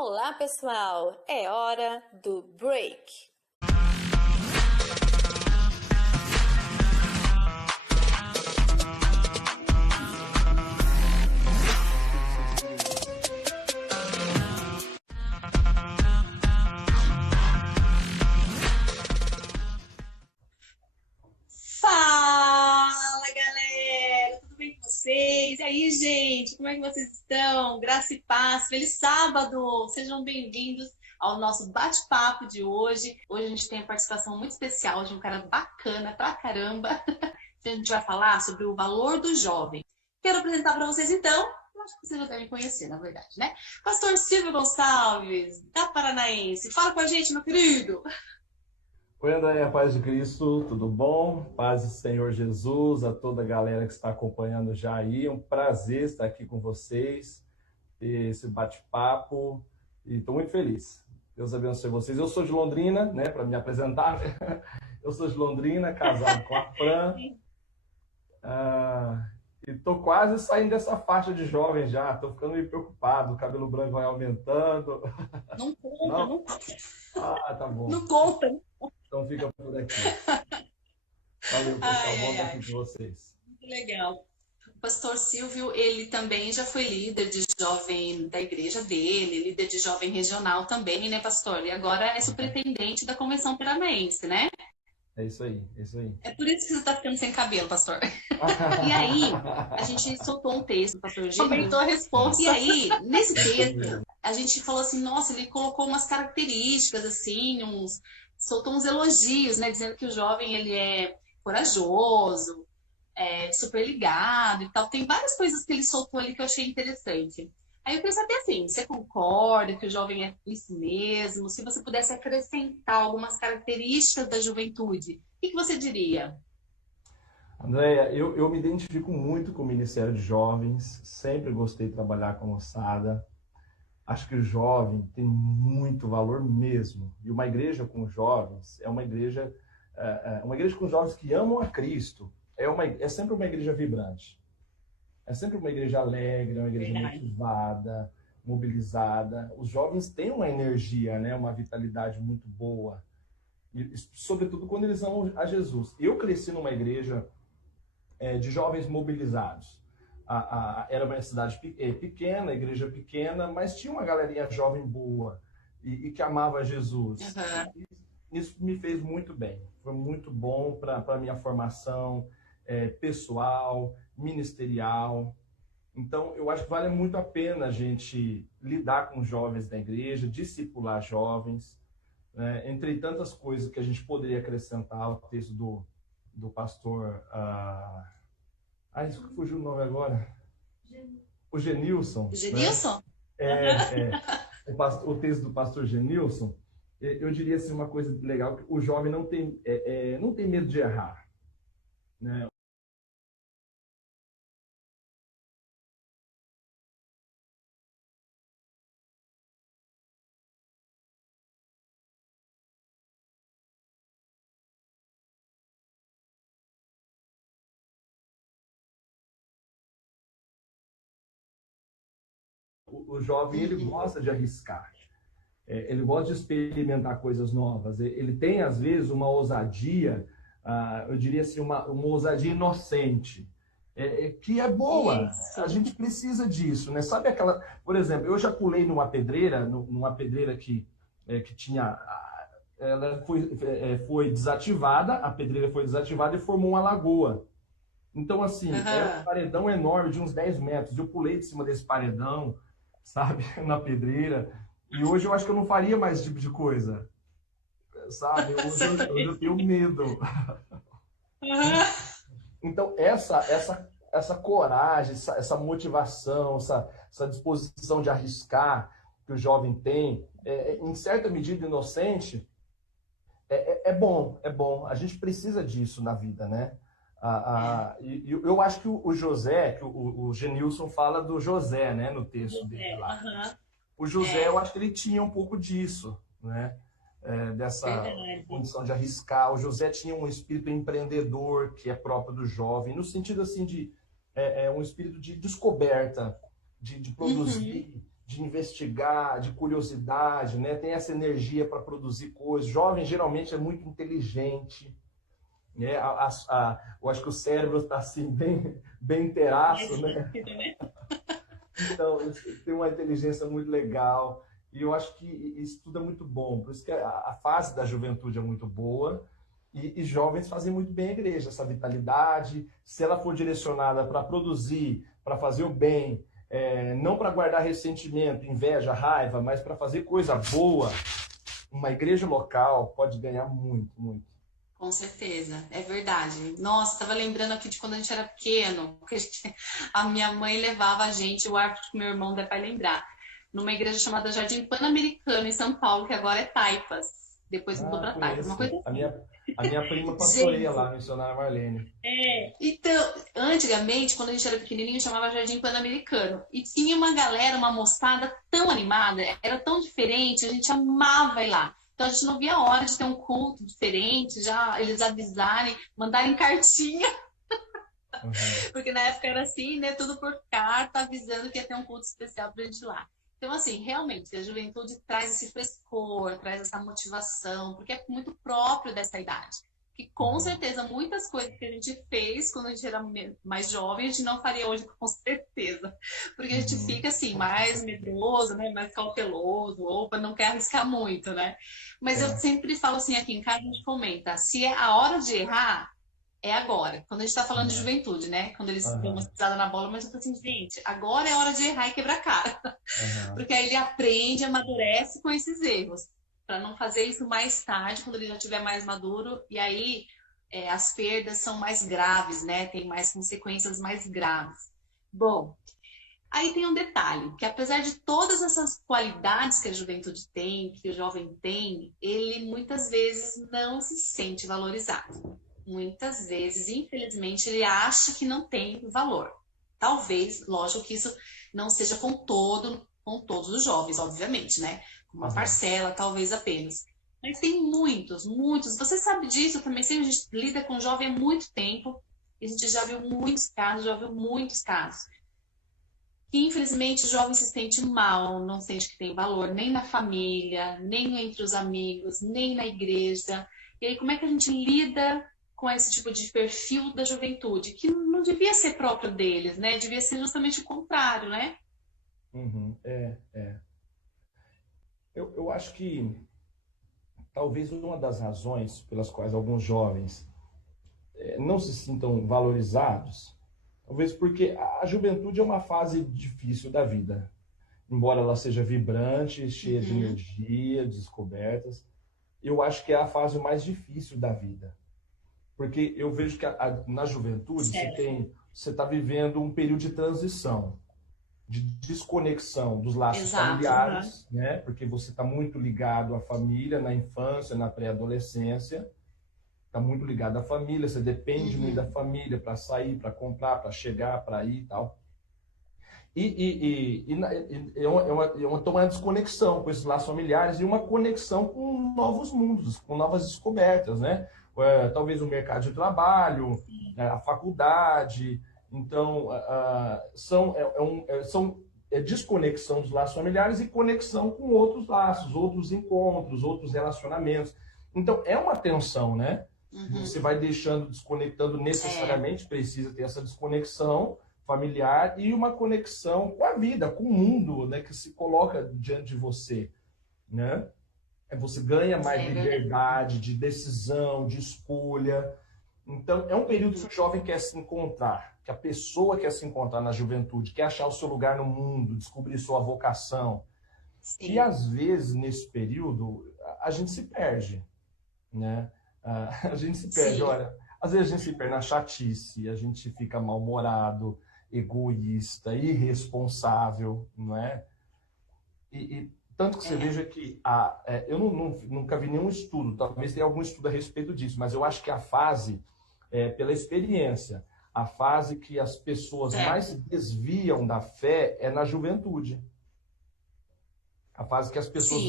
Olá, pessoal! É hora do break. Fala, galera! Tudo bem com vocês? E aí, gente? Como é que vocês estão? Graça e paz. Feliz sábado! Sejam bem-vindos ao nosso bate-papo de hoje. Hoje a gente tem a participação muito especial de um cara bacana pra caramba. A gente vai falar sobre o valor do jovem. Quero apresentar para vocês, então, eu acho que vocês já devem conhecer, na verdade, né? Pastor Silvio Gonçalves, da Paranaense. Fala com a gente, meu querido! Oi, André, a paz de Cristo, tudo bom? Paz do Senhor Jesus, a toda a galera que está acompanhando já aí. Um prazer estar aqui com vocês, ter esse bate-papo e estou muito feliz. Deus abençoe vocês. Eu sou de Londrina, né, para me apresentar. Eu sou de Londrina, casado com a Fran. E estou quase saindo dessa faixa de jovem já, estou ficando meio preocupado, o cabelo branco vai aumentando. Não conta, não conta. Tá bom. Não conta. Então fica por aqui. Valeu, pessoal. Bom estar aqui com vocês. Muito legal. O pastor Silvio, ele também já foi líder de jovem da igreja dele, líder de jovem regional também, né, pastor? E agora é superintendente da Convenção Paranaense, né? É isso aí, é isso aí. É por isso que você tá ficando sem cabelo, pastor. E aí, a gente soltou um texto, pastor Gil, aumentou a resposta. E aí, nesse texto, a gente falou assim, nossa, ele colocou umas características, assim, soltou uns elogios, né, dizendo que o jovem, ele é corajoso, super ligado e tal. Tem várias coisas que ele soltou ali que eu achei interessante. Aí eu queria saber assim, você concorda que o jovem é isso mesmo? Se você pudesse acrescentar algumas características da juventude, o que você diria? Andréia, eu me identifico muito com o Ministério de Jovens, sempre gostei de trabalhar com a moçada. Acho que o jovem tem muito valor mesmo. E uma igreja com jovens é uma igreja com jovens que amam a Cristo. É sempre uma igreja vibrante. É sempre uma igreja alegre, uma igreja motivada, mobilizada. Os jovens têm uma energia, né? Uma vitalidade muito boa. E, sobretudo quando eles amam a Jesus. Eu cresci numa igreja de jovens mobilizados. Era uma cidade pequena, igreja pequena, mas tinha uma galerinha jovem boa e que amava Jesus. Uhum. Isso me fez muito bem. Foi muito bom para a minha formação pessoal, ministerial. Então, eu acho que vale muito a pena a gente lidar com jovens da igreja, discipular jovens, né? Entre tantas coisas que a gente poderia acrescentar ao texto do pastor... isso que fugiu o nome agora. O Genilson. Genilson? Né? O texto do pastor Genilson, eu diria assim, uma coisa legal, que o jovem não tem medo de errar. Né? O jovem, ele gosta de arriscar. Ele gosta de experimentar coisas novas. Ele tem, às vezes, uma ousadia, eu diria assim, uma ousadia inocente, que é boa. Isso. A gente precisa disso, né? Sabe aquela... Por exemplo, eu já pulei numa pedreira que tinha... Ela foi desativada, a pedreira foi desativada e formou uma lagoa. Então, assim, era um paredão enorme, de uns 10 metros. Eu pulei de cima desse paredão, sabe, na pedreira. E hoje eu acho que eu não faria mais esse tipo de coisa, sabe? Hoje eu tenho medo. Então, essa coragem, essa motivação, essa disposição de arriscar que o jovem tem, em certa medida inocente, é bom, é bom. A gente precisa disso na vida, né? E eu acho que o José, que o Genilson fala do José, né, no texto dele lá. O José, eu acho que ele tinha um pouco disso, né? Dessa condição de arriscar. O José tinha um espírito empreendedor que é próprio do jovem, no sentido assim de um espírito de descoberta, de produzir, de investigar, de curiosidade, né? Tem essa energia para produzir coisas. Jovem geralmente é muito inteligente, né? Eu acho que o cérebro está assim bem inteiraço, né? Então, eles têm uma inteligência muito legal. E eu acho que isso tudo é muito bom. Por isso que a fase da juventude é muito boa. E jovens fazem muito bem a igreja, essa vitalidade. Se ela for direcionada para produzir, para fazer o bem, não para guardar ressentimento, inveja, raiva, mas para fazer coisa boa, uma igreja local pode ganhar muito, muito. Com certeza, é verdade. Nossa, estava lembrando aqui de quando a gente era pequeno, porque a minha mãe levava a gente, o árbitro que meu irmão deve lembrar, numa igreja chamada Jardim Pan-Americano, em São Paulo, que agora é Taipas. Depois mudou para Taipas, uma coisa assim. A minha prima pastoreia lá, missionária Marlene. Então, antigamente, quando a gente era pequenininho, chamava Jardim Pan-Americano. E tinha uma galera, uma moçada tão animada, era tão diferente, a gente amava ir lá. Então a gente não via a hora de ter um culto diferente, já eles avisarem, mandarem cartinha. Uhum. Porque na época era assim, né? Tudo por carta, avisando que ia ter um culto especial pra gente ir lá. Então, assim, realmente, a juventude traz esse frescor, traz essa motivação, porque é muito próprio dessa idade. Que com certeza muitas coisas que a gente fez quando a gente era mais jovem, a gente não faria hoje com certeza. Porque a gente fica assim, mais medroso, né? Mais cauteloso, ou não quer arriscar muito, né? Mas eu sempre falo assim, aqui em casa a gente comenta, se é a hora de errar, é agora. Quando a gente tá falando de juventude, né? Quando eles dão uma pisada na bola, mas eu falo assim, gente, agora é hora de errar e quebrar a cara. Porque aí ele aprende, amadurece com esses erros. Para não fazer isso mais tarde, quando ele já estiver mais maduro, e aí as perdas são mais graves, né? Tem mais consequências mais graves. Bom, aí tem um detalhe, que apesar de todas essas qualidades que a juventude tem, que o jovem tem, ele muitas vezes não se sente valorizado. Muitas vezes, infelizmente, ele acha que não tem valor. Talvez, lógico que isso não seja com todos os jovens, obviamente, né? Uma parcela, talvez apenas. Mas tem muitos. Você sabe disso também, se a gente lida com jovem há muito tempo, a gente já viu muitos casos. Que infelizmente o jovem se sente mal, não sente que tem valor, nem na família, nem entre os amigos, nem na igreja. E aí, como é que a gente lida com esse tipo de perfil da juventude? Que não devia ser próprio deles, né? Devia ser justamente o contrário, né? Eu acho que talvez uma das razões pelas quais alguns jovens não se sintam valorizados, talvez porque a juventude é uma fase difícil da vida. Embora ela seja vibrante, cheia de energia, de descobertas, eu acho que é a fase mais difícil da vida. Porque eu vejo que na juventude você está vivendo um período de transição, de desconexão dos laços familiares, né? Porque você está muito ligado à família na infância, na pré-adolescência, está muito ligado à família, você depende muito da família para sair, para comprar, para chegar, para ir e tal. Então uma desconexão com esses laços familiares e uma conexão com novos mundos, com novas descobertas, né? Talvez o mercado de trabalho, a faculdade. Então, são desconexão dos laços familiares e conexão com outros laços, outros encontros, outros relacionamentos. Então, é uma tensão, né? Você vai desconectando necessariamente, precisa ter essa desconexão familiar e uma conexão com a vida, com o mundo, né, que se coloca diante de você, né? Você ganha mais liberdade de decisão, de escolha. Então, é um período que o jovem quer se encontrar, que a pessoa quer se encontrar na juventude, quer achar o seu lugar no mundo, descobrir sua vocação. Sim. E, às vezes, nesse período, a gente se perde, né? A gente se perde, olha, às vezes a gente se perde na chatice, a gente fica mal-humorado, egoísta, irresponsável, não é? Tanto que você veja que eu nunca vi nenhum estudo, talvez tenha algum estudo a respeito disso, mas eu acho que a fase, pela experiência, a fase que as pessoas mais se desviam da fé é na juventude. A fase que as pessoas,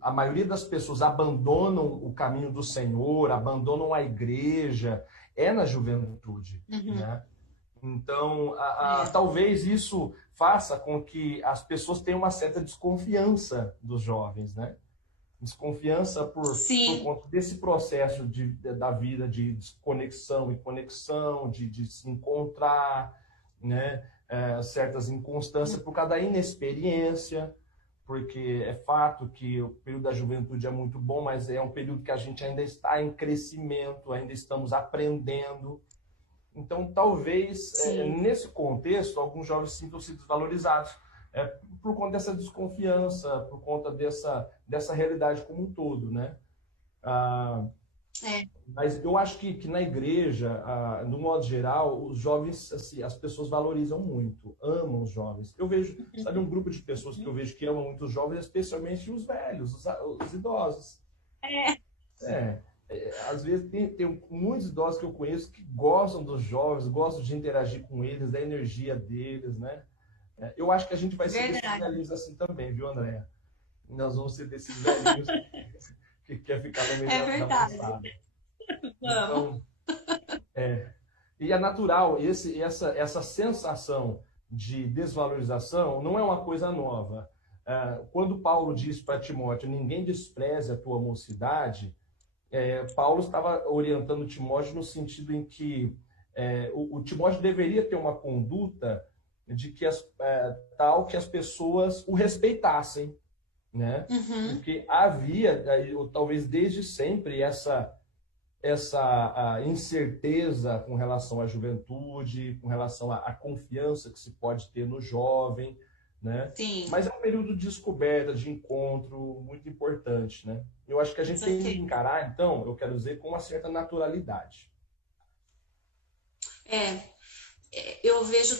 a maioria das pessoas abandonam o caminho do Senhor, abandonam a igreja, é na juventude, né? Então, talvez isso faça com que as pessoas tenham uma certa desconfiança dos jovens, né? Desconfiança por Sim, conta desse processo da vida de desconexão e conexão, de se encontrar, né? Certas inconstâncias por causa da inexperiência, porque é fato que o período da juventude é muito bom, mas é um período que a gente ainda está em crescimento, ainda estamos aprendendo. Então, talvez, sim, nesse contexto, alguns jovens sintam-se desvalorizados, por conta dessa desconfiança, por conta dessa realidade como um todo, né? Ah, é, mas eu acho que na igreja, no modo geral, os jovens, assim, as pessoas valorizam muito, amam os jovens. Eu vejo, sabe, um grupo de pessoas que eu vejo que amam muito os jovens, especialmente os velhos, os idosos. é, É, às vezes tem muitos idosos que eu conheço que gostam dos jovens, gostam de interagir com eles, da energia deles, né? Eu acho que a gente vai ser desses verdade, velhinhos assim também, viu, André? Nós vamos ser desses velhinhos que quer ficar no meio é da verdade. moçada. Vamos. Então, e é natural, essa sensação de desvalorização não é uma coisa nova. Quando Paulo diz para Timóteo, ninguém despreze a tua mocidade, Paulo estava orientando Timóteo no sentido em que o Timóteo deveria ter uma conduta de que tal que as pessoas o respeitassem, né? Uhum. Porque havia, talvez desde sempre, essa incerteza com relação à juventude, com relação à confiança que se pode ter no jovem, né? Sim, Mas é um período de descoberta, de encontro muito importante, né? Eu acho que a com gente tem que certeza. encarar, então, eu quero dizer, com uma certa naturalidade. É, eu vejo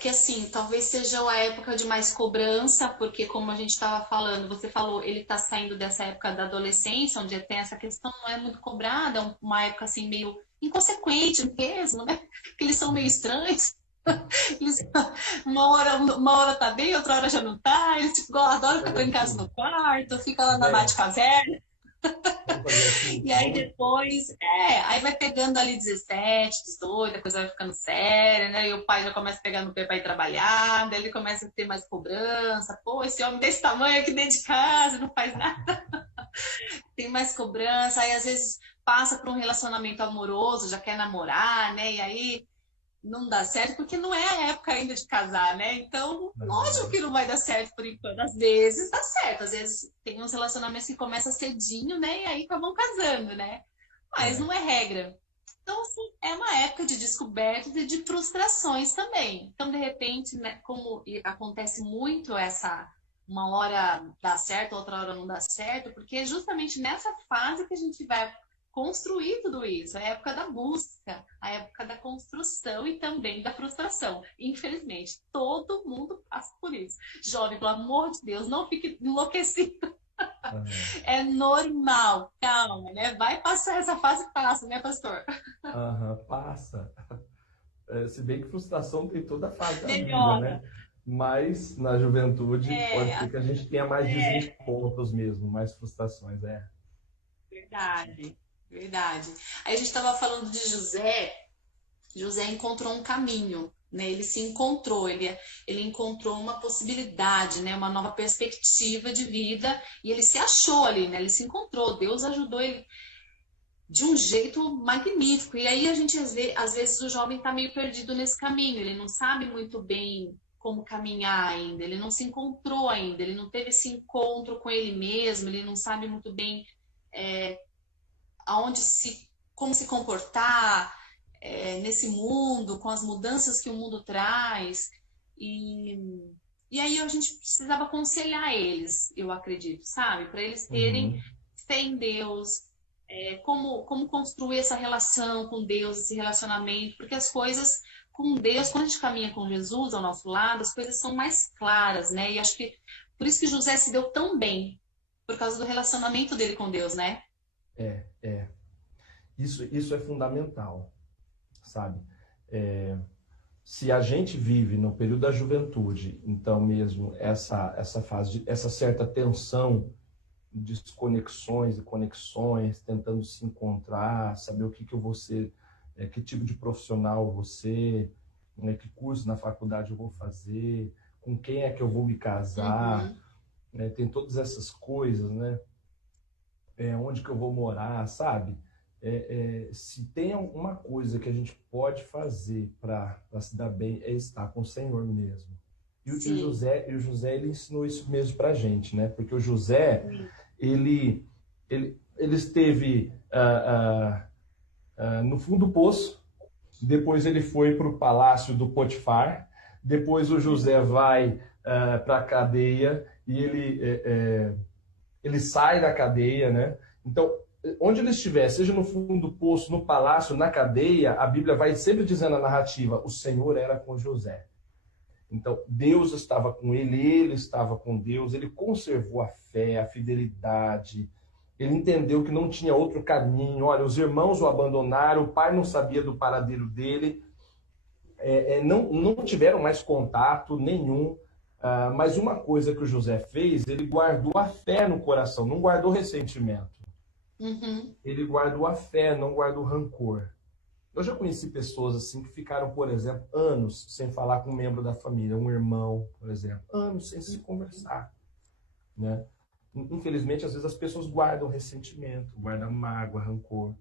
que assim, talvez seja a época de mais cobrança, porque como a gente estava falando, você falou, ele está saindo dessa época da adolescência, onde tem essa questão, não é muito cobrada, uma época assim meio inconsequente mesmo, né? Que eles são meio estranhos. Eles, uma hora tá bem, outra hora já não tá. Eles tipo, adoram ficar Vamos fazer trancados no assim, quarto, fica lá na Andréia, bate-caverna. vamos fazer assim, E aí depois, aí vai pegando ali 17, 18, a coisa vai ficando séria, né? E o pai já começa a pegar no pé para ir trabalhar, daí ele começa a ter mais cobrança. Pô, esse homem desse tamanho aqui dentro de casa, não faz nada, tem mais cobrança. Aí às vezes passa por um relacionamento amoroso, já quer namorar, né? E aí não dá certo porque não é a época ainda de casar, né? Então, lógico que não vai dar certo por enquanto. Às vezes dá certo, às vezes tem uns relacionamentos que começam cedinho, né? E aí acabam casando, né? Mas é, não é regra. Então, assim, é uma época de descobertas e de frustrações também. Então, de repente, né, como acontece muito uma hora dá certo, outra hora não dá certo, porque é justamente nessa fase que a gente vai construir tudo isso, a época da busca, a época da construção e também da frustração. Infelizmente, todo mundo passa por isso. Jovem, pelo amor de Deus, não fique enlouquecido. aham, É normal, calma, né? Vai passar essa fase, passa, né, pastor? aham, passa. Se bem que frustração tem toda a fase da vida, Melhora. né? Mas na juventude pode É, ser que a gente tenha mais é desencontros mesmo, mais frustrações, verdade, verdade. Aí a gente estava falando de José. José encontrou um caminho, né? Ele se encontrou, ele encontrou uma possibilidade, né? Uma nova perspectiva de vida e ele se achou ali, né? Ele se encontrou. Deus ajudou ele de um jeito magnífico. E aí a gente às vezes o jovem está meio perdido nesse caminho. Ele não sabe muito bem como caminhar ainda. Ele não se encontrou ainda. Ele não teve esse encontro com ele mesmo. Ele não sabe muito bem aonde como se comportar nesse mundo, com as mudanças que o mundo traz. E, e aí a gente precisava aconselhar eles, eu acredito, sabe? Para eles terem Uhum. fé em Deus, como construir essa relação com Deus, esse relacionamento, porque as coisas com Deus, quando a gente caminha com Jesus ao nosso lado, as coisas são mais claras, né? E acho que por isso que José se deu tão bem, por causa do relacionamento dele com Deus, né? É. Isso é fundamental, sabe? É, se a gente vive no período da juventude, então mesmo essa fase, essa certa tensão, desconexões e conexões, tentando se encontrar, saber o que eu vou ser, que tipo de profissional você, né, que curso na faculdade eu vou fazer, com quem é que eu vou me casar, né, tem todas essas coisas, né? Onde que eu vou morar, sabe? Se tem alguma coisa que a gente pode fazer para se dar bem, é estar com o Senhor mesmo. E o José, ele ensinou isso mesmo para a gente, né? Porque o José, ele esteve no fundo do poço, depois ele foi para o palácio do Potifar, depois o José vai para a cadeia e ele sai da cadeia, né? Então, onde ele estiver, seja no fundo do poço, no palácio, na cadeia, a Bíblia vai sempre dizendo a narrativa, o Senhor era com José. Então, Deus estava com ele estava com Deus, ele conservou a fé, a fidelidade, ele entendeu que não tinha outro caminho. Olha, os irmãos o abandonaram, o pai não sabia do paradeiro dele, não tiveram mais contato nenhum. Mas uma coisa que o José fez, ele guardou a fé no coração, não guardou ressentimento. Ele guardou a fé, não guardou rancor. Eu já conheci pessoas assim que ficaram, por exemplo, anos sem falar com um membro da família, um irmão, por exemplo, anos sem se conversar, né? Infelizmente, às vezes as pessoas guardam ressentimento, guardam mágoa, rancor,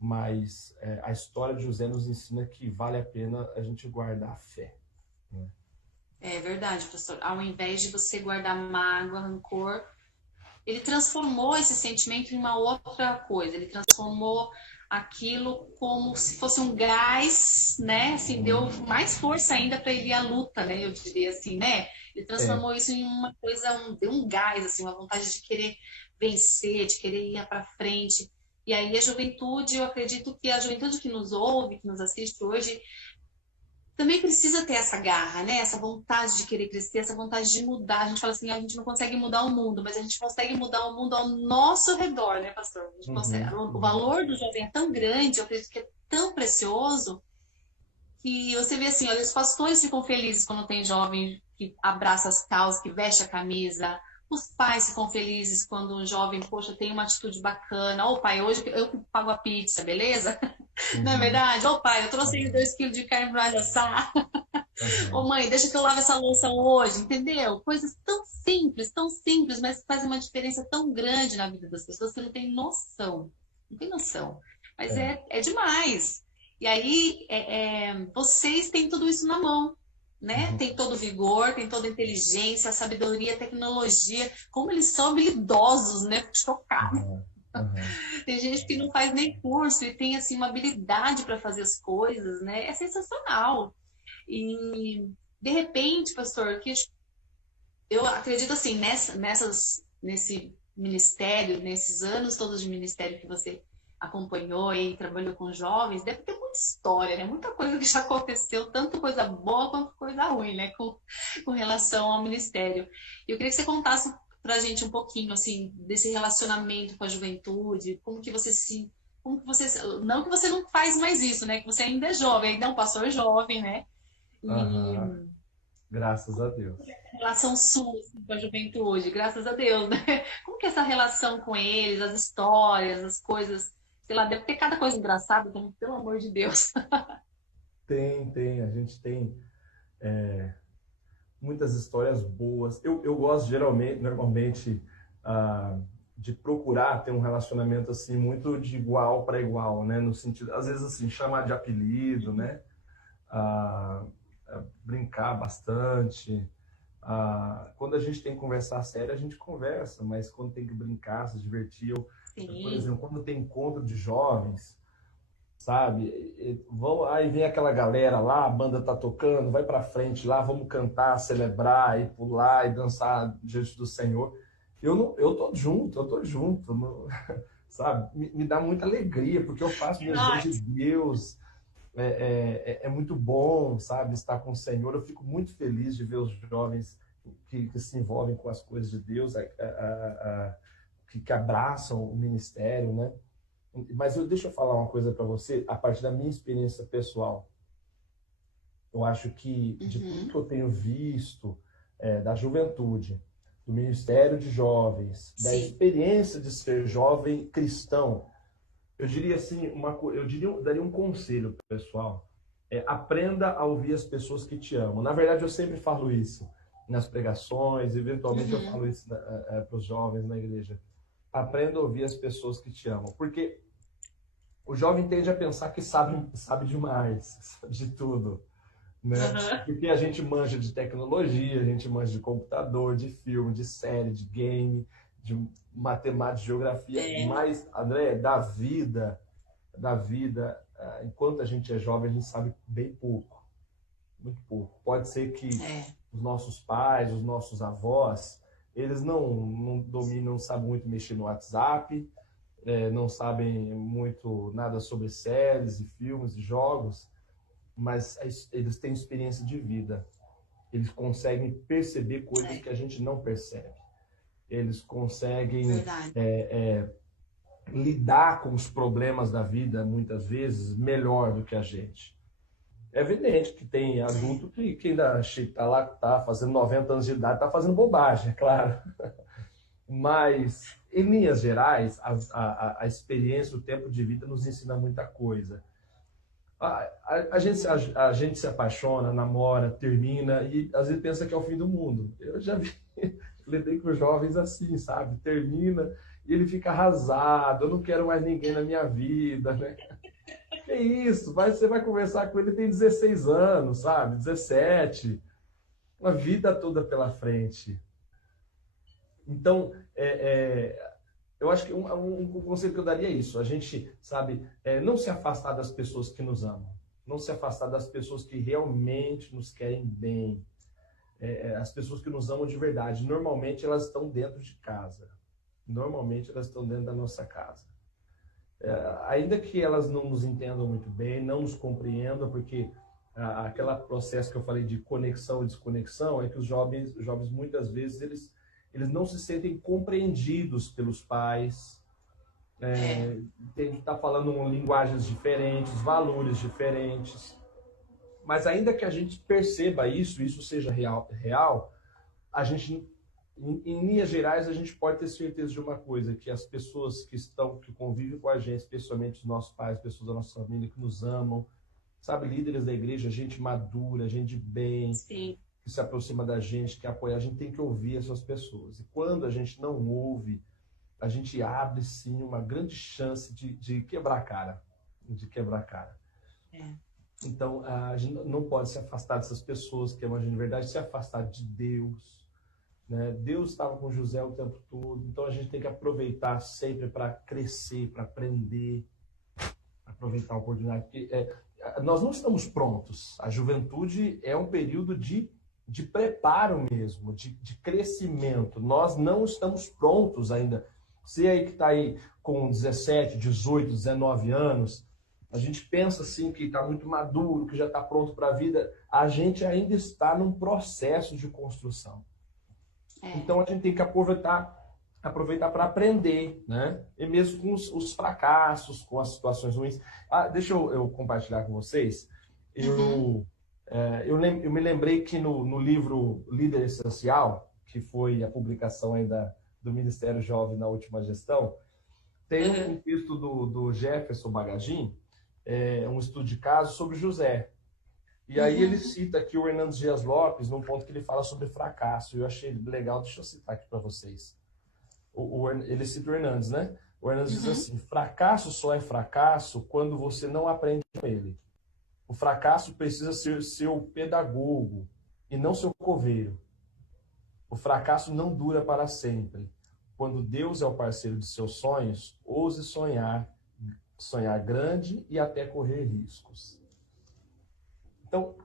mas a história de José nos ensina que vale a pena a gente guardar a fé, né? É verdade, pastor. Ao invés de você guardar mágoa, rancor, ele transformou esse sentimento em uma outra coisa. Ele transformou aquilo como se fosse um gás, né? Assim, deu mais força ainda para ele ir à luta, né? Eu diria assim, né? Ele transformou isso em uma coisa, deu um gás, assim, uma vontade de querer vencer, de querer ir para frente. E aí a juventude, eu acredito que a juventude que nos ouve, que nos assiste hoje, também precisa ter essa garra, né? Essa vontade de querer crescer, essa vontade de mudar. A gente fala assim, a gente não consegue mudar o mundo, mas a gente consegue mudar o mundo ao nosso redor, né, pastor? A gente consegue. O valor do jovem é tão grande, eu acredito que é tão precioso, que você vê assim, olha, os pastores ficam felizes quando tem jovem que abraça as causas, que veste a camisa. Os pais ficam felizes quando um jovem, poxa, tem uma atitude bacana. Ô pai, hoje eu que pago a pizza, beleza? Não é verdade? Ô pai, eu trouxe 2 quilos de carne para nós assar. Ô mãe, deixa que eu lave essa louça hoje, entendeu? Coisas tão simples, mas que fazem uma diferença tão grande na vida das pessoas que não tem noção. Não tem noção. Mas é demais. E aí, vocês têm tudo isso na mão, né? Tem todo o vigor, tem toda a inteligência, a sabedoria, a tecnologia. Como eles são habilidosos, né? Chocado. Tem gente que não faz nem curso e tem assim uma habilidade para fazer as coisas, né? É sensacional. E de repente, pastor, que eu acredito assim, nesse ministério, nesses anos todos de ministério que você acompanhou e trabalhou com jovens, deve ter muita história, né? Muita coisa que já aconteceu, tanto coisa boa quanto coisa ruim, né? Com relação ao ministério. Eu queria que você contasse pra gente um pouquinho, assim, desse relacionamento com a juventude, como que você, não que você não faz mais isso, né, que você ainda é jovem, ainda é um pastor jovem, né, Graças a Deus. A relação sua assim, com a juventude, graças a Deus, né, como que é essa relação com eles, as histórias, as coisas, sei lá, deve ter cada coisa engraçada, como, pelo amor de Deus. Tem, a gente tem muitas histórias boas. Eu gosto normalmente de procurar ter um relacionamento assim muito de igual para igual, né? No sentido, às vezes assim, chamar de apelido, né? Brincar bastante. Quando a gente tem que conversar sério, a gente conversa, mas quando tem que brincar, se divertir, por exemplo, quando tem encontro de jovens, sabe? Aí vem aquela galera lá, a banda tá tocando, vai pra frente lá, vamos cantar, celebrar, e pular e dançar diante do Senhor. Eu tô junto, sabe? Me dá muita alegria, porque eu faço mesmo de Deus. É muito bom, sabe? Estar com o Senhor. Eu fico muito feliz de ver os jovens que se envolvem com as coisas de Deus, que abraçam o ministério, né? Mas deixa eu falar uma coisa para você, a partir da minha experiência pessoal. Eu acho que, de tudo que eu tenho visto da juventude, do ministério de jovens, da experiência de ser jovem cristão, eu diria assim, daria um conselho pro pessoal. aprenda a ouvir as pessoas que te amam. Na verdade, eu sempre falo isso nas pregações, eventualmente eu falo isso para os jovens na igreja. Aprenda a ouvir as pessoas que te amam, porque o jovem tende a pensar que sabe demais, sabe de tudo, né? Porque a gente manja de tecnologia, a gente manja de computador, de filme, de série, de game, de matemática, de geografia, mas, André, da vida, enquanto a gente é jovem, a gente sabe bem pouco, muito pouco. Pode ser que os nossos pais, os nossos avós, eles não dominam, não sabem muito mexer no WhatsApp, não sabem muito nada sobre séries e filmes e jogos, mas eles têm experiência de vida. Eles conseguem perceber coisas que a gente não percebe. Eles conseguem lidar com os problemas da vida, muitas vezes, melhor do que a gente. É evidente que tem adulto que ainda está lá, está fazendo 90 anos de idade, está fazendo bobagem, é claro. Mas, em linhas gerais, a experiência, o tempo de vida nos ensina muita coisa. A gente se apaixona, namora, termina e às vezes pensa que é o fim do mundo. Eu já lidei com jovens assim, sabe? Termina e ele fica arrasado, eu não quero mais ninguém na minha vida, né? Que isso? Você vai conversar com ele, tem 16 anos, sabe? 17. Uma vida toda pela frente. Então, eu acho que um conselho que eu daria é isso. A gente, sabe, não se afastar das pessoas que nos amam. Não se afastar das pessoas que realmente nos querem bem. As pessoas que nos amam de verdade. Normalmente, elas estão dentro de casa. Normalmente, elas estão dentro da nossa casa. Ainda que elas não nos entendam muito bem, não nos compreendam, porque aquele processo que eu falei de conexão e desconexão é que os jovens muitas vezes, eles não se sentem compreendidos pelos pais, tem que estar falando linguagens diferentes, valores diferentes. Mas ainda que a gente perceba isso seja real, a gente, em linhas gerais, a gente pode ter certeza de uma coisa, que as pessoas que convivem com a gente, especialmente os nossos pais, pessoas da nossa família que nos amam, sabe, líderes da igreja, gente madura, gente de bem, Sim. que se aproxima da gente, que apoia, a gente tem que ouvir essas pessoas. E quando a gente não ouve, a gente abre, sim, uma grande chance de quebrar a cara. De quebrar a cara. Então, a gente não pode se afastar dessas pessoas que amam a gente de verdade, se afastar de Deus. Né? Deus estava com José o tempo todo, então a gente tem que aproveitar sempre para crescer, para aprender, aproveitar a oportunidade. Porque nós não estamos prontos. A juventude é um período de preparo mesmo, de crescimento. Nós não estamos prontos ainda. Você aí que está aí com 17, 18, 19 anos, a gente pensa assim que está muito maduro, que já está pronto para a vida. A gente ainda está num processo de construção. Então a gente tem que aproveitar para aprender, né? E mesmo com os fracassos, com as situações ruins. Deixa eu compartilhar com vocês. Eu me lembrei que no livro Líder Essencial, que foi a publicação aí do Ministério Jovem na última gestão, tem um texto do Jefferson Bagagin, um estudo de caso sobre José. E aí ele cita aqui o Hernandes Dias Lopes, num ponto que ele fala sobre fracasso. Eu achei legal, deixa eu citar aqui para vocês. Ele cita o Hernandes, né? O Hernandes diz assim: fracasso só é fracasso quando você não aprende com ele. O fracasso precisa ser seu pedagogo e não seu coveiro. O fracasso não dura para sempre. Quando Deus é o parceiro de seus sonhos, ouse sonhar grande e até correr riscos. Então,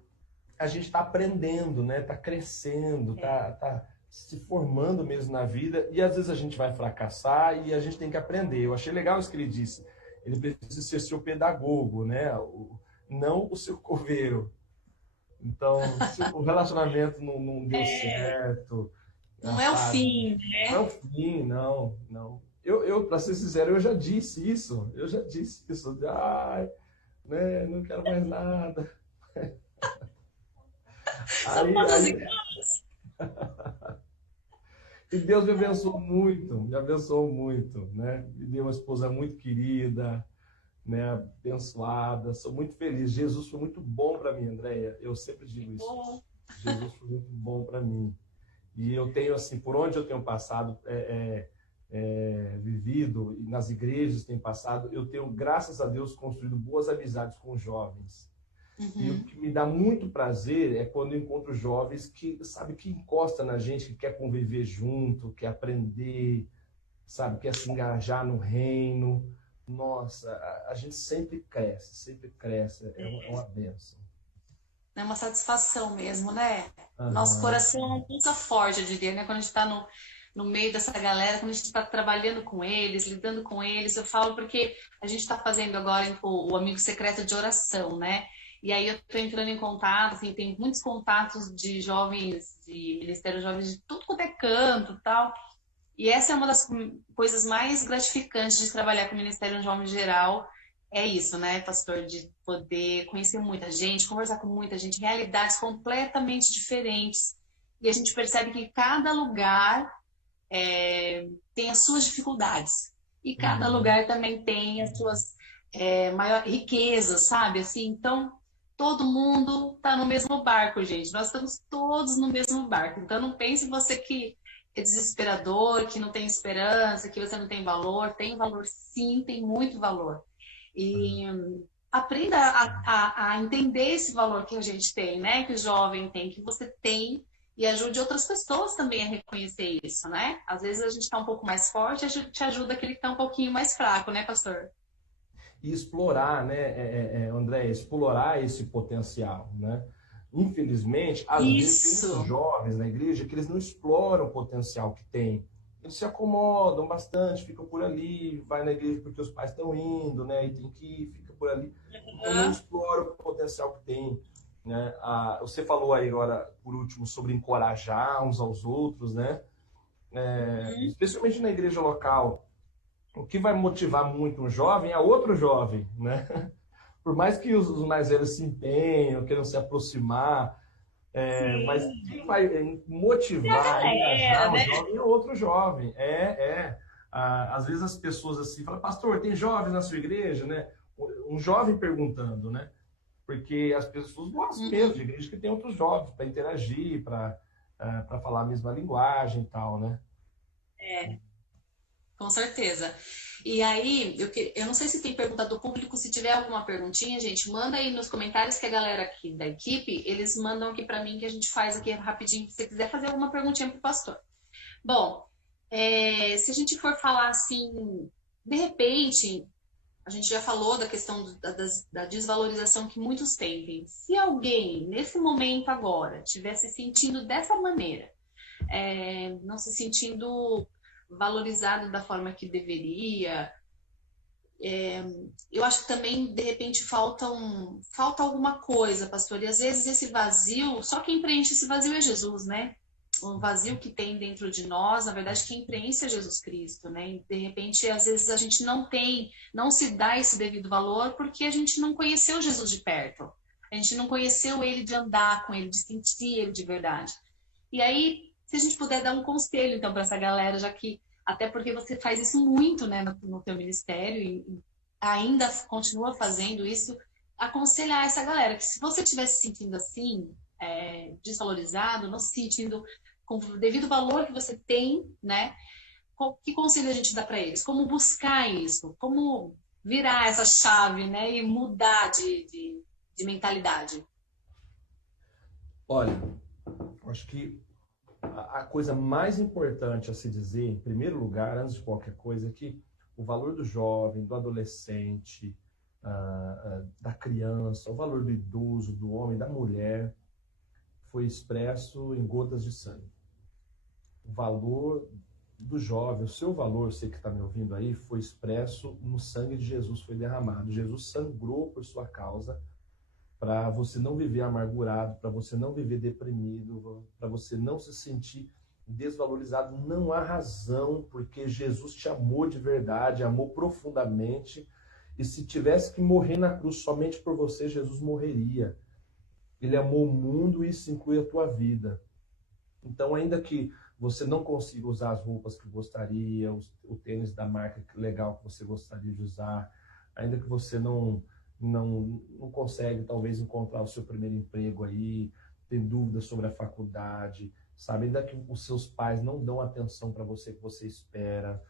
a gente está aprendendo, né? Está crescendo, está se formando mesmo na vida, e às vezes a gente vai fracassar e a gente tem que aprender. Eu achei legal isso que ele disse. Ele precisa ser seu pedagogo, né? Não o seu coveiro. Então, se o relacionamento não deu certo... Não é o fim, né? Não é o fim, não. Eu, para ser sincero, eu já disse isso. Né? Não quero mais nada. E Deus me abençoou muito, né? Me deu uma esposa muito querida, né, abençoada, sou muito feliz. Jesus foi muito bom para mim, Andréia. Eu sempre digo isso. Bom. Jesus foi muito bom para mim. E eu tenho, assim, por onde eu tenho passado, vivido, e nas igrejas tenho passado, eu tenho, graças a Deus, construído boas amizades com jovens. E o que me dá muito prazer é quando eu encontro jovens que, sabe, que encosta na gente, que quer conviver junto, quer aprender, sabe, quer se engajar no reino. Nossa, a gente sempre cresce, é uma bênção. É uma satisfação mesmo, né? Nosso Aham. coração pulsa forte, eu diria, né? Quando a gente está no meio dessa galera, quando a gente está trabalhando com eles, lidando com eles, eu falo porque a gente está fazendo agora o amigo secreto de oração, né? E aí eu estou entrando em contato, assim, tem muitos contatos de jovens, de Ministério Jovens de tudo quanto é canto e tal. E essa é uma das coisas mais gratificantes de trabalhar com o Ministério Jovem em geral, é isso, né, pastor? De poder conhecer muita gente, conversar com muita gente, realidades completamente diferentes. E a gente percebe que cada lugar tem as suas dificuldades. E cada Uhum. lugar também tem as suas maior riquezas, sabe? Assim, então, todo mundo está no mesmo barco, gente. Nós estamos todos no mesmo barco. Então, não pense você que é desesperador, que não tem esperança, que você não tem valor. Tem valor, sim, tem muito valor. E aprenda a entender esse valor que a gente tem, né? Que o jovem tem, que você tem, e ajude outras pessoas também a reconhecer isso, né? Às vezes a gente está um pouco mais forte, a gente te ajuda aquele que está um pouquinho mais fraco, né, pastor? E explorar, né, André, explorar esse potencial, né? Infelizmente, às vezes tem muitos Isso. jovens na igreja que eles não exploram o potencial que tem. Eles se acomodam bastante, ficam por ali, vai na igreja porque os pais estão indo, né, e tem que ir, fica por ali. Então não explora o potencial que tem, né? Você falou aí agora, por último, sobre encorajar uns aos outros, né? Especialmente na igreja local. O que vai motivar muito um jovem é outro jovem, né? Por mais que os mais velhos se empenham, queiram se aproximar, mas Sim. quem vai E a motivar, galera, engajar o né? jovem é outro jovem. Às vezes as pessoas assim falam, pastor, tem jovens na sua igreja, né? Um jovem perguntando, né? Porque as pessoas gostam mesmo de igreja que tem outros jovens para interagir, para falar a mesma linguagem e tal, né? Com certeza. E aí, eu não sei se tem pergunta do público, se tiver alguma perguntinha, gente, manda aí nos comentários que a galera aqui da equipe, eles mandam aqui para mim que a gente faz aqui rapidinho, se você quiser fazer alguma perguntinha pro pastor. Bom, se a gente for falar assim, de repente, a gente já falou da questão da desvalorização que muitos têm. Se alguém, nesse momento agora, estiver se sentindo dessa maneira, não se sentindo valorizado da forma que deveria, eu acho que também, de repente, falta alguma coisa, pastor. E às vezes esse vazio, só quem preenche esse vazio é Jesus, né? O vazio que tem dentro de nós, na verdade, quem preenche é Jesus Cristo, né? E de repente, às vezes a gente não se dá esse devido valor porque a gente não conheceu Jesus de perto. A gente não conheceu ele de andar com ele, de sentir ele de verdade. E aí, se a gente puder dar um conselho, então, para essa galera, já que até porque você faz isso muito, né, no teu ministério e ainda continua fazendo isso, aconselhar essa galera que se você estiver se sentindo assim, desvalorizado, não se sentindo com o devido valor que você tem, né, que conselho a gente dá para eles? Como buscar isso? Como virar essa chave, né, e mudar de mentalidade? Olha, acho que a coisa mais importante a se dizer, em primeiro lugar, antes de qualquer coisa, é que o valor do jovem, do adolescente, da criança, o valor do idoso, do homem, da mulher, foi expresso em gotas de sangue. O valor do jovem, o seu valor, você que está me ouvindo aí, foi expresso no sangue de Jesus, foi derramado. Jesus sangrou por sua causa, para você não viver amargurado, para você não viver deprimido, para você não se sentir desvalorizado. Não há razão, porque Jesus te amou de verdade, amou profundamente, e se tivesse que morrer na cruz somente por você, Jesus morreria. Ele amou o mundo e isso inclui a tua vida. Então, ainda que você não consiga usar as roupas que gostaria, o tênis da marca legal que você gostaria de usar, ainda que você não consegue, talvez, encontrar o seu primeiro emprego aí, tem dúvidas sobre a faculdade, sabe? Ainda que os seus pais não dão a atenção para você que você espera,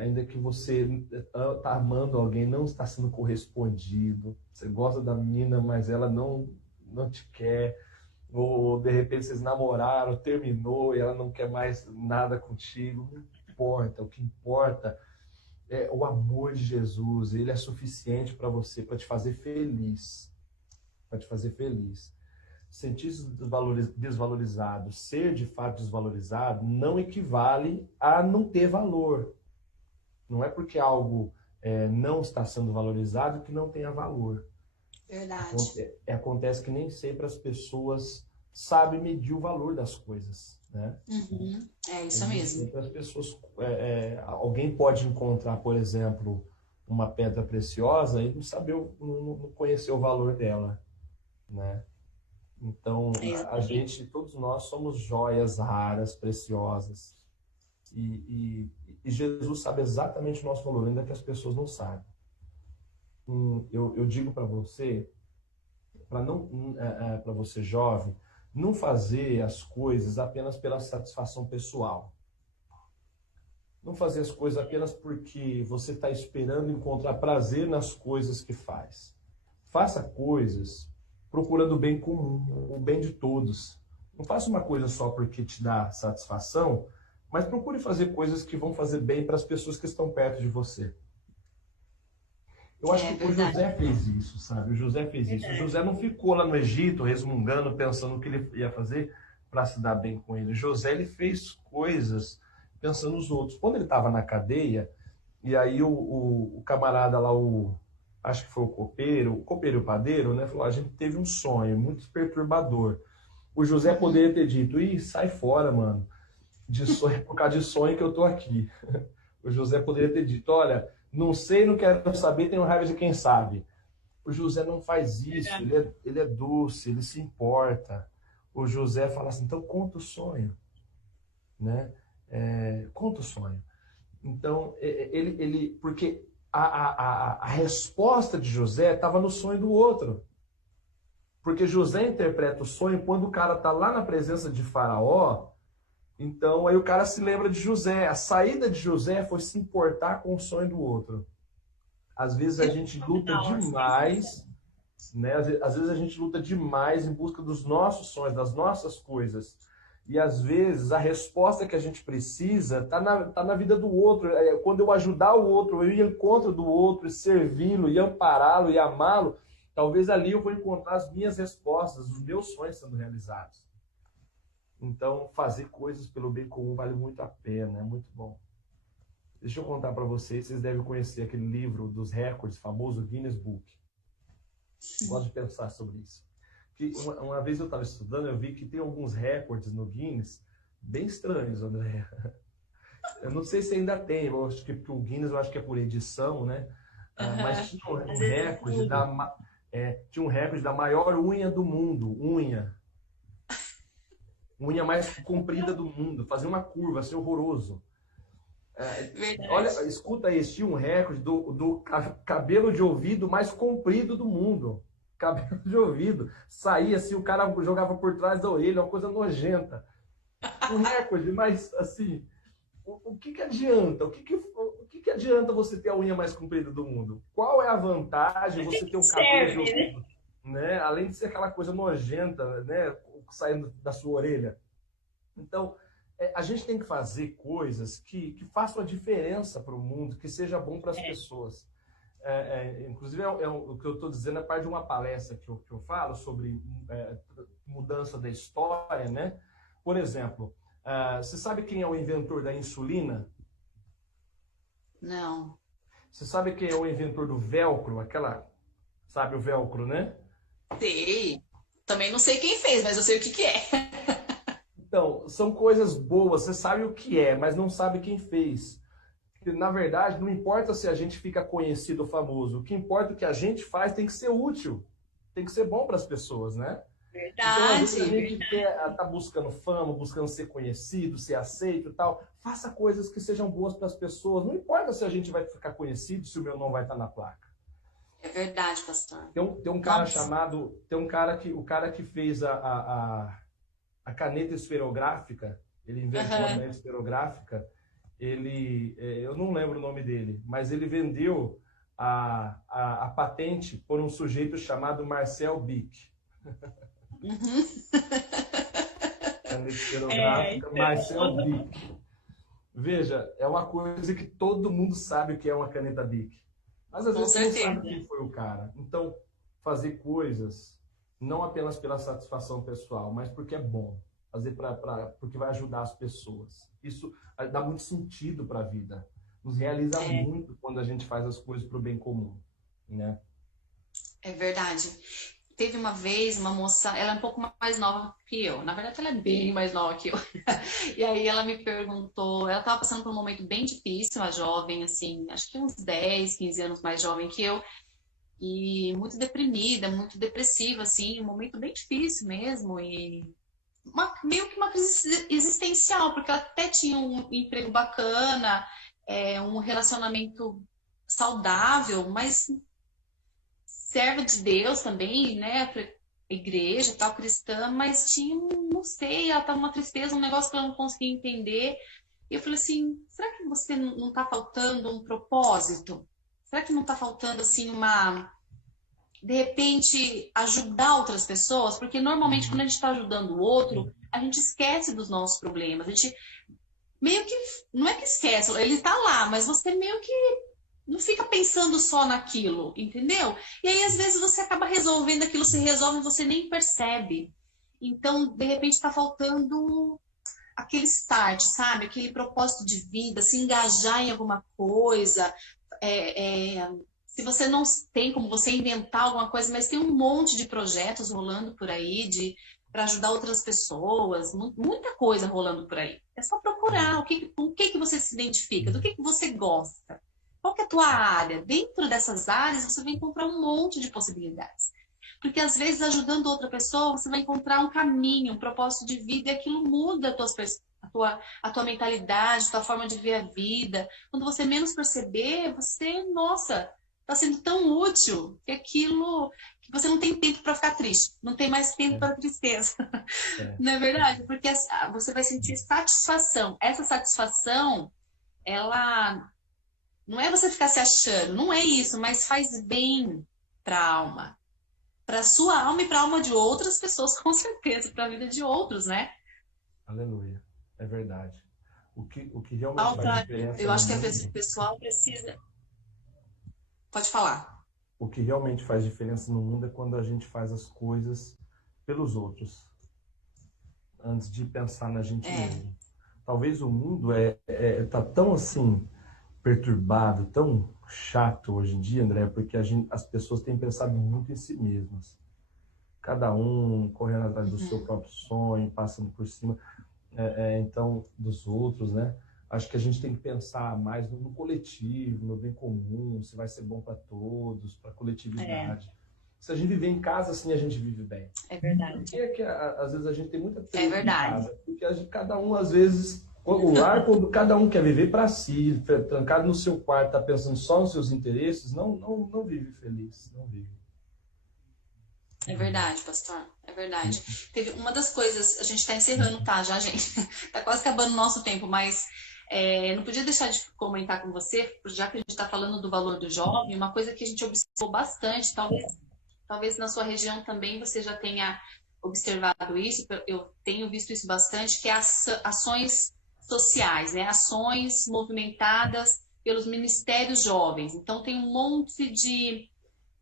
ainda que você está amando alguém, não está sendo correspondido, você gosta da menina, mas ela não te quer, ou de repente vocês namoraram, terminou e ela não quer mais nada contigo, não importa, o que importa é o amor de Jesus, ele é suficiente para você, para te fazer feliz, para te fazer feliz. Sentir-se desvalorizado, ser de fato desvalorizado, não equivale a não ter valor. Não é porque algo não está sendo valorizado que não tenha valor. Verdade. Acontece que nem sempre as pessoas sabem medir o valor das coisas, né? Uhum. É isso mesmo. As pessoas, alguém pode encontrar, por exemplo, uma pedra preciosa e não conhecer o valor dela, né? Então, todos nós somos joias raras, preciosas. E Jesus sabe exatamente o nosso valor, ainda que as pessoas não sabem. Eu digo para você, para você jovem, não fazer as coisas apenas pela satisfação pessoal. Não fazer as coisas apenas porque você está esperando encontrar prazer nas coisas que faz. Faça coisas procurando o bem comum, o bem de todos. Não faça uma coisa só porque te dá satisfação, mas procure fazer coisas que vão fazer bem para as pessoas que estão perto de você. Eu acho que o José fez isso, sabe? O José fez isso. O José não ficou lá no Egito resmungando, pensando o que ele ia fazer para se dar bem com ele. O José, ele fez coisas pensando nos outros. Quando ele estava na cadeia, e aí o camarada lá, acho que foi o copeiro e o padeiro, né? Falou, a gente teve um sonho muito perturbador. O José poderia ter dito, sai fora, mano, de sonho, por causa de sonho que eu tô aqui. O José poderia ter dito, olha, não sei, não quero saber, tenho raiva de quem sabe. O José não faz isso, ele é doce, ele se importa. O José fala assim, então conta o sonho, né? Conta o sonho. Então, porque a resposta de José estava no sonho do outro. Porque José interpreta o sonho quando o cara está lá na presença de Faraó, então aí o cara se lembra de José. A saída de José foi se importar com o sonho do outro. Às vezes a gente luta demais, né? Às vezes a gente luta demais em busca dos nossos sonhos, das nossas coisas. E às vezes a resposta que a gente precisa tá na vida do outro. Quando eu ajudar o outro, eu ir ao encontro do outro, servi-lo, e ampará-lo e amá-lo, talvez ali eu vou encontrar as minhas respostas, os meus sonhos sendo realizados. Então, fazer coisas pelo bem comum vale muito a pena, é muito bom. Deixa eu contar para vocês devem conhecer aquele livro dos recordes, famoso Guinness Book. Gosto de pensar sobre isso. Que uma vez eu estava estudando, eu vi que tem alguns recordes no Guinness bem estranhos, André. Eu não sei se ainda tem, eu acho que o Guinness eu acho que é por edição, né? Mas tinha um recorde tinha um recorde da maior unha do mundo, unha mais comprida do mundo, fazer uma curva, assim, horroroso. Olha, escuta esse, tinha um recorde do cabelo de ouvido mais comprido do mundo. Cabelo de ouvido. Saía assim, o cara jogava por trás da orelha, uma coisa nojenta. Um recorde, mas assim, o que adianta? O que adianta você ter a unha mais comprida do mundo? Qual é a vantagem você ter um cabelo de ouvido? Né? Além de ser aquela coisa nojenta, né? Saindo da sua orelha. Então, a gente tem que fazer coisas que façam a diferença para o mundo, que seja bom para as pessoas. Inclusive, o que eu estou dizendo é parte de uma palestra que eu falo sobre mudança da história, né? Por exemplo, você sabe quem é o inventor da insulina? Não. Você sabe quem é o inventor do velcro? Sabe o velcro, né? Sei. Também não sei quem fez, mas eu sei o que é. Então, são coisas boas, você sabe o que é, mas não sabe quem fez. Na verdade, não importa se a gente fica conhecido ou famoso, o que importa é que a gente faz tem que ser útil, tem que ser bom para as pessoas, né? Verdade. Então, às vezes a gente tá buscando fama, buscando ser conhecido, ser aceito e tal. Faça coisas que sejam boas para as pessoas. Não importa se a gente vai ficar conhecido, se o meu nome vai estar na placa. É verdade, pastor. Tem um cara chamado, o cara que fez a caneta esferográfica, ele inventou a caneta esferográfica, eu não lembro o nome dele, mas ele vendeu a patente por um sujeito chamado Marcel Bic. Caneta esferográfica, Marcel Bic. Veja, é uma coisa que todo mundo sabe o que é uma caneta Bic. Mas às vezes você não sabe quem foi o cara. Então, fazer coisas não apenas pela satisfação pessoal, mas porque é bom. Fazer porque vai ajudar as pessoas. Isso dá muito sentido para a vida. Nos realiza muito quando a gente faz as coisas para o bem comum, né? É verdade. Teve uma vez uma moça, ela é um pouco mais nova que eu. Na verdade, ela é bem mais nova que eu. E aí ela me perguntou, ela estava passando por um momento bem difícil, uma jovem, assim, acho que uns 10, 15 anos mais jovem que eu, e muito deprimida, muito depressiva, assim, um momento bem difícil mesmo, e meio que uma crise existencial, porque ela até tinha um emprego bacana, um relacionamento saudável, mas serva de Deus também, né, pra igreja, tal, cristã, mas tinha, não sei, ela tava uma tristeza, um negócio que ela não conseguia entender. E eu falei assim, será que você não tá faltando um propósito? Será que não tá faltando, assim, de repente, ajudar outras pessoas? Porque normalmente quando a gente está ajudando o outro, a gente esquece dos nossos problemas. A gente meio que, não é que esquece, ele tá lá, mas você meio que não fica pensando só naquilo, entendeu? E aí, às vezes, você acaba resolvendo aquilo, se resolve e você nem percebe. Então, de repente, está faltando aquele start, sabe? Aquele propósito de vida, se engajar em alguma coisa. Se você não tem como você inventar alguma coisa, mas tem um monte de projetos rolando por aí para ajudar outras pessoas, muita coisa rolando por aí. É só procurar com o que você se identifica, do que você gosta. Qual que é a tua área? Dentro dessas áreas, você vai encontrar um monte de possibilidades. Porque, às vezes, ajudando outra pessoa, você vai encontrar um caminho, um propósito de vida, e aquilo muda a tua mentalidade, a tua forma de ver a vida. Quando você menos perceber, nossa, está sendo tão útil que aquilo que você não tem tempo para ficar triste, não tem mais tempo para tristeza. Não é verdade? Porque você vai sentir satisfação. Essa satisfação, ela não é você ficar se achando, não é isso, mas faz bem para a alma. Para a sua alma e para a alma de outras pessoas, com certeza, para a vida de outros, né? Aleluia. É verdade. O que realmente faz diferença eu acho que mundo, o pessoal precisa... Pode falar. O que realmente faz diferença no mundo é quando a gente faz as coisas pelos outros, antes de pensar na gente mesmo. Talvez o mundo tá tão assim perturbado, tão chato hoje em dia, André, porque as pessoas têm pensado muito em si mesmas. Cada um correndo atrás do seu próprio sonho, passando por cima então dos outros, né? Acho que a gente tem que pensar mais no coletivo, no bem comum, se vai ser bom para todos, para a coletividade. Se a gente viver em casa, assim a gente vive bem. É verdade. Por que é que às vezes a gente tem muita treta em casa? Porque cada um, às vezes, o lar, quando cada um quer viver para si, trancado no seu quarto, tá pensando só nos seus interesses, não vive feliz, não vive. É verdade, pastor. É verdade. Teve uma das coisas, a gente está encerrando, tá, já, gente? Tá quase acabando o nosso tempo, mas não podia deixar de comentar com você, já que a gente está falando do valor do jovem, uma coisa que a gente observou bastante, talvez na sua região também você já tenha observado isso, eu tenho visto isso bastante, que é ações sociais, né? Ações movimentadas pelos ministérios jovens. Então, tem um monte de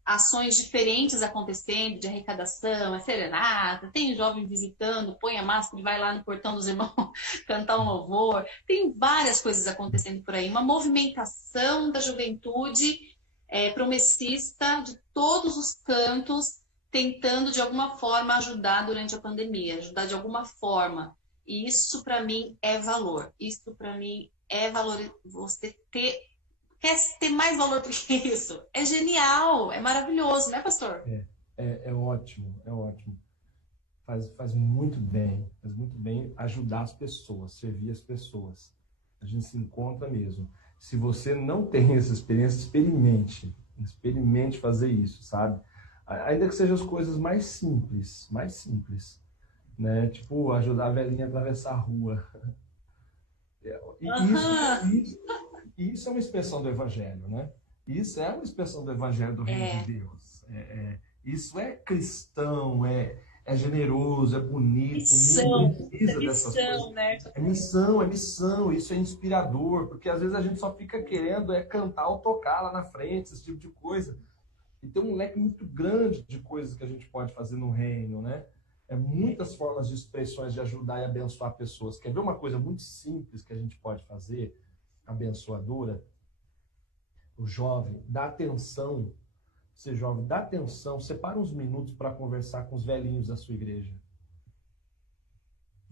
ações diferentes acontecendo, de arrecadação, serenata, tem jovem visitando, põe a máscara e vai lá no portão dos irmãos cantar um louvor. Tem várias coisas acontecendo por aí. Uma movimentação da juventude promessista de todos os cantos, tentando de alguma forma ajudar durante a pandemia, ajudar de alguma forma. E isso para mim é valor. Isso para mim é valor. Você quer ter mais valor do que isso? É genial, é maravilhoso, né, pastor? É ótimo, é ótimo. Faz muito bem ajudar as pessoas, servir as pessoas. A gente se encontra mesmo. Se você não tem essa experiência, experimente. Experimente fazer isso, sabe? Ainda que sejam as coisas mais simples, né? Tipo, ajudar a velhinha a atravessar a rua. E isso é uma expressão do Evangelho, né? Isso é uma expressão do Evangelho do Reino de Deus. Isso é cristão, é generoso, é bonito. Missão, Precisa dessas coisas. né? É missão, isso é inspirador, porque às vezes a gente só fica querendo cantar ou tocar lá na frente, esse tipo de coisa. E tem um leque muito grande de coisas que a gente pode fazer no reino, né? Muitas formas de expressões de ajudar e abençoar pessoas. Quer ver uma coisa muito simples que a gente pode fazer, abençoadora? O jovem, dá atenção. Você jovem, dá atenção, separa uns minutos para conversar com os velhinhos da sua igreja.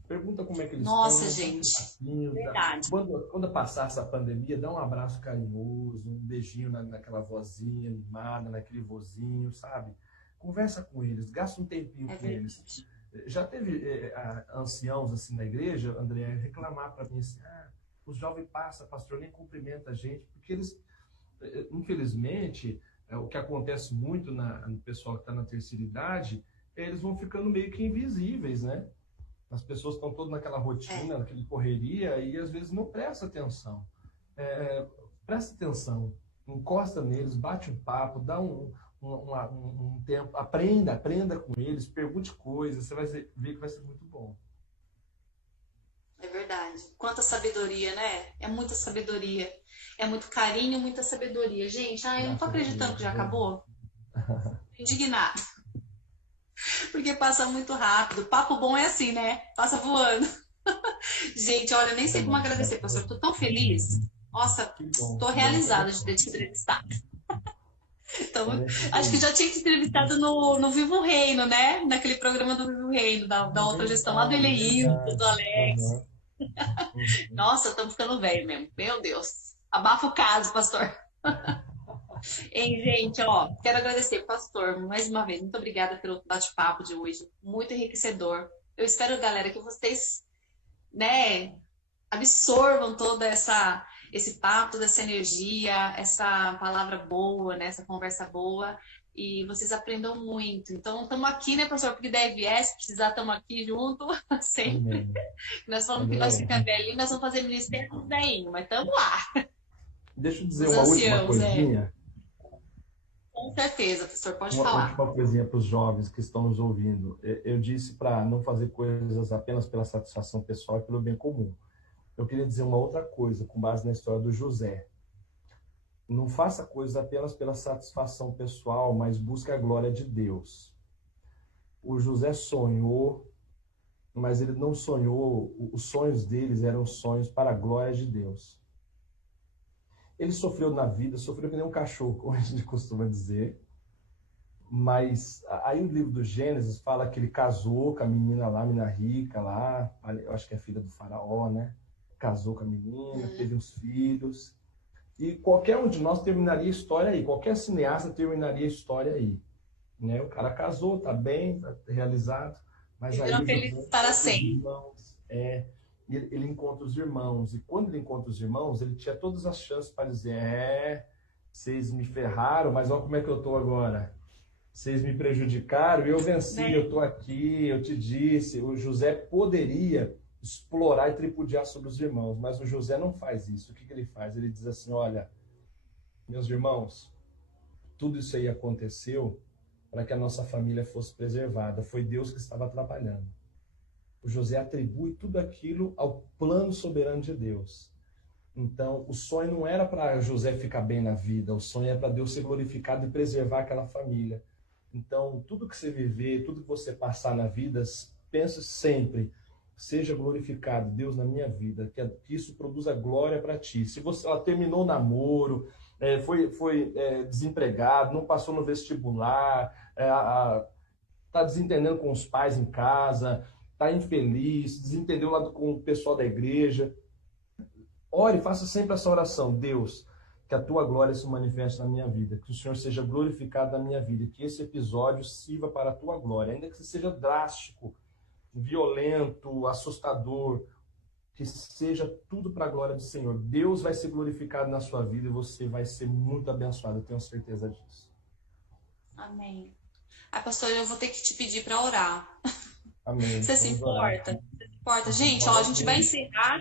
Pergunta como é que eles estão. Nossa, gente, verdade. Quando passar essa pandemia, dá um abraço carinhoso, um beijinho naquela vozinha animada, naquele vozinho, sabe? Conversa com eles, gasta um tempinho com eles. Já teve anciãos assim na igreja, André, reclamar para mim assim, os jovens passam, pastor, nem cumprimenta a gente, porque eles, infelizmente, o que acontece muito no pessoal que está na terceira idade, eles vão ficando meio que invisíveis, né? As pessoas estão todas naquela rotina, naquela correria, e às vezes não presta atenção. Presta atenção, encosta neles, bate um papo, dá um tempo, aprenda com eles, pergunte coisas, você vai ver que vai ser muito bom. É verdade. Quanta sabedoria, né? É muita sabedoria. É muito carinho, muita sabedoria. Gente, eu não tô acreditando que já acabou. Indignado. Porque passa muito rápido. Papo bom é assim, né? Passa voando. Gente, olha, eu nem sei como agradecer, pastor. Tô tão feliz. Nossa, tô realizada de ter te entrevistado. Então, acho que já tinha te entrevistado no Vivo Reino, né? Naquele programa do Vivo Reino, da outra gestão lá do Eleildo, do Alex. Nossa, estamos ficando velho mesmo. Meu Deus. Abafa o caso, pastor. Hein, gente, quero agradecer, pastor, mais uma vez. Muito obrigada pelo bate-papo de hoje. Muito enriquecedor. Eu espero, galera, que vocês, né, absorvam todo esse papo, toda essa energia, essa palavra boa, né, essa conversa boa, e vocês aprendam muito. Então, estamos aqui, né, pastor? Porque deve se precisar, estamos aqui junto, sempre. Nós falamos que nós ficamos velhinhos, nós vamos fazer ministério com os velhinhos, mas estamos lá. Deixa eu dizer uma última coisinha. Com certeza, professor, pode falar. Uma coisinha para os jovens que estão nos ouvindo. Eu disse para não fazer coisas apenas pela satisfação pessoal e pelo bem comum. Eu queria dizer uma outra coisa, com base na história do José. Não faça coisas apenas pela satisfação pessoal, mas busque a glória de Deus. O José sonhou, mas ele não sonhou, os sonhos deles eram sonhos para a glória de Deus. Ele sofreu na vida, sofreu que nem um cachorro, como a gente costuma dizer. Mas aí o livro do Gênesis fala que ele casou com a menina lá, a menina rica lá, eu acho que é filha do faraó, né? Casou com a menina, teve uns filhos. E qualquer um de nós terminaria a história aí, qualquer cineasta terminaria a história aí. Né? O cara casou, tá bem, tá realizado, mas aí feliz para sempre. Ele encontra os irmãos, e quando ele encontra os irmãos, ele tinha todas as chances para dizer, vocês me ferraram, mas olha como é que eu estou agora. Vocês me prejudicaram e eu venci, eu estou aqui, eu te disse. O José poderia explorar e tripudiar sobre os irmãos, mas o José não faz isso. O que ele faz? Ele diz assim, olha, meus irmãos, tudo isso aí aconteceu para que a nossa família fosse preservada. Foi Deus que estava trabalhando. O José atribui tudo aquilo ao plano soberano de Deus. Então, o sonho não era para José ficar bem na vida, o sonho era para Deus ser glorificado e preservar aquela família. Então, tudo que você viver, tudo que você passar na vida, pense sempre, seja glorificado Deus na minha vida, que isso produza glória para ti. Se você terminou o namoro, foi desempregado, não passou no vestibular, está desentendendo com os pais em casa, está infeliz, desentendeu lá com o pessoal da igreja, ore, faça sempre essa oração. Deus, que a tua glória se manifeste na minha vida, que o Senhor seja glorificado na minha vida, que esse episódio sirva para a tua glória, ainda que seja drástico, violento, assustador, que seja tudo para a glória do Senhor. Deus vai ser glorificado na sua vida e você vai ser muito abençoado, eu tenho certeza disso. Amém. Pastor, eu vou ter que te pedir para orar. Amém. Você se importa? Você se importa? Gente, ó, a gente vai encerrar.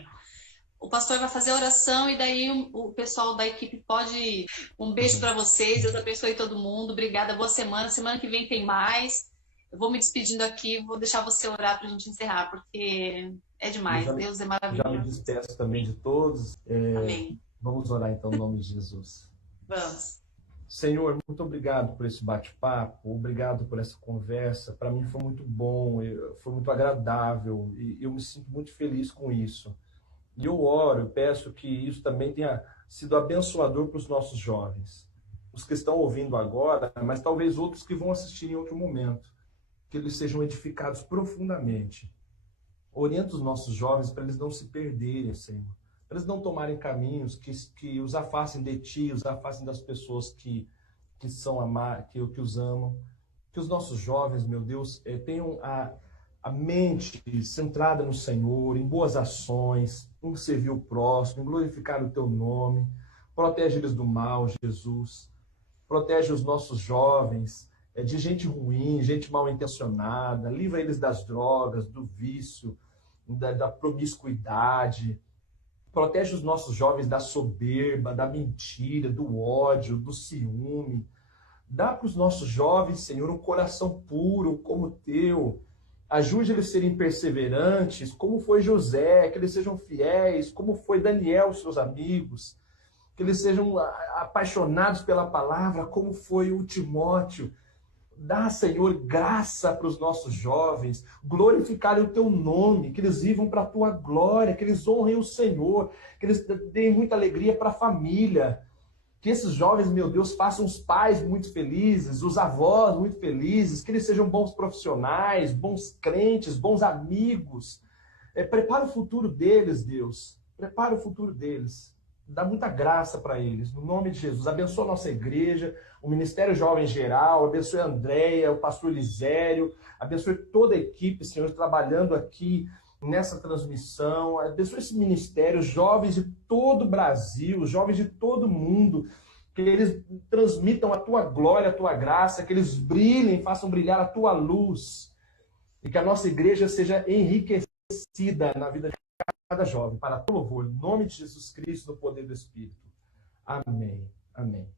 O pastor vai fazer a oração e daí o pessoal da equipe pode... Um beijo para vocês, Deus abençoe todo mundo. Obrigada, boa semana. Semana que vem tem mais. Eu vou me despedindo aqui, vou deixar você orar para a gente encerrar, porque é demais. Deus é maravilhoso. Já me despeço também de todos. Amém. Vamos orar então, no nome de Jesus. Vamos. Senhor, muito obrigado por esse bate-papo, obrigado por essa conversa. Para mim foi muito bom, foi muito agradável e eu me sinto muito feliz com isso. E eu oro, eu peço que isso também tenha sido abençoador para os nossos jovens. Os que estão ouvindo agora, mas talvez outros que vão assistir em outro momento. Que eles sejam edificados profundamente. Orienta os nossos jovens para eles não se perderem, Senhor. Para eles não tomarem caminhos que os afastem de Ti, os afastem das pessoas que os amam. Que os nossos jovens, meu Deus, tenham a mente centrada no Senhor, em boas ações, em servir o próximo, em glorificar o Teu nome. Protege eles do mal, Jesus. Protege os nossos jovens de gente ruim, gente mal intencionada. Livra eles das drogas, do vício, da promiscuidade. Protege os nossos jovens da soberba, da mentira, do ódio, do ciúme. Dá para os nossos jovens, Senhor, um coração puro como o Teu. Ajude eles a serem perseverantes, como foi José, que eles sejam fiéis, como foi Daniel, seus amigos. Que eles sejam apaixonados pela palavra, como foi o Timóteo. Dá, Senhor, graça para os nossos jovens, glorificarem o Teu nome, que eles vivam para a Tua glória, que eles honrem o Senhor, que eles deem muita alegria para a família. Que esses jovens, meu Deus, façam os pais muito felizes, os avós muito felizes, que eles sejam bons profissionais, bons crentes, bons amigos. Prepara o futuro deles, Deus. Prepara o futuro deles. Dá muita graça para eles, no nome de Jesus. Abençoa a nossa igreja, o Ministério Jovem Geral, abençoe a Andréia, o pastor Lisério, abençoe toda a equipe, Senhor, trabalhando aqui nessa transmissão, abençoe esse ministério, jovens de todo o Brasil, jovens de todo o mundo, que eles transmitam a Tua glória, a Tua graça, que eles brilhem, façam brilhar a Tua luz, e que a nossa igreja seja enriquecida na vida de cada jovem, para teu louvor, em nome de Jesus Cristo, no poder do Espírito. Amém. Amém.